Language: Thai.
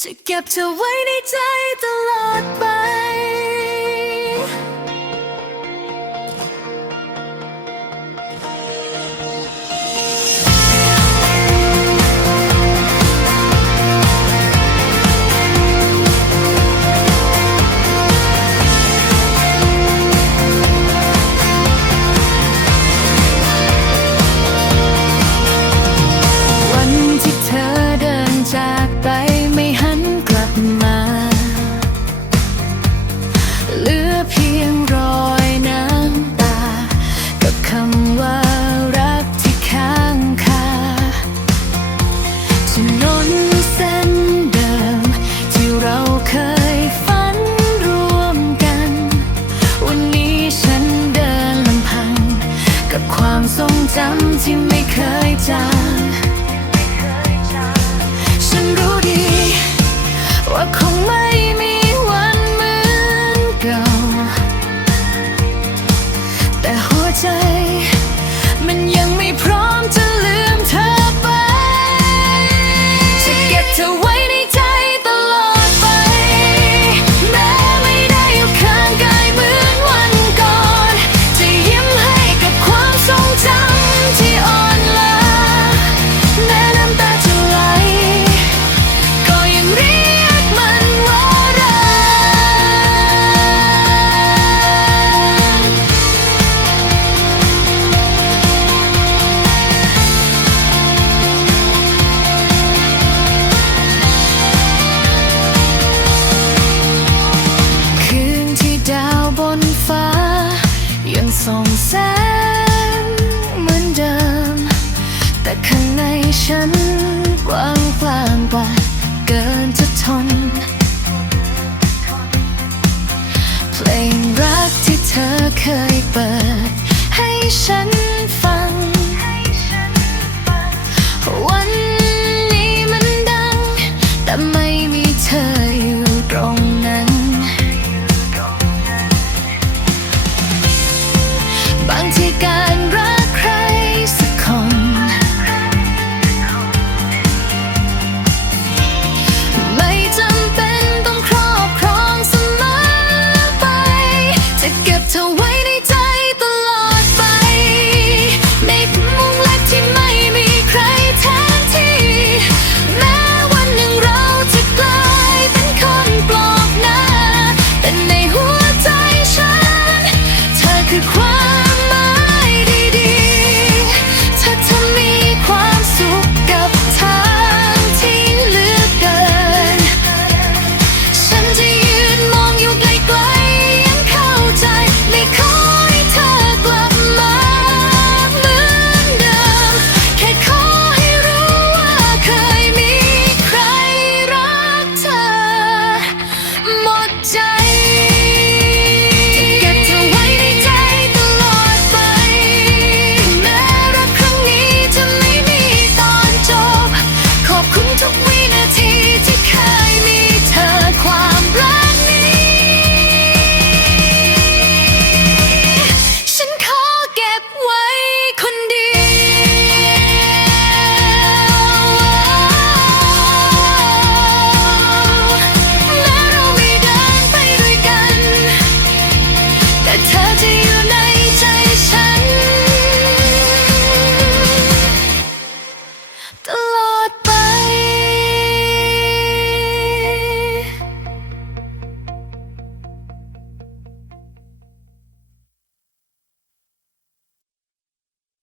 จะเก็บเธอไว้ในใจตลอดไปจากไปไม่หันกลับมาเหลือเพียงรอยน้ำตากับคำว่ารักที่ค้างคาถนนเส้นเดิมที่เราเคยฝันร่วมกันวันนี้ฉันเดินลำพังกับความทรงจำที่ไม่เคยจางฉันรู้ดีว่าคงไม่มีวันเหมือนเก่าแต่หัวใจมันยังไม่พร้อมจะลืมเธอไปจะเก็บเธอ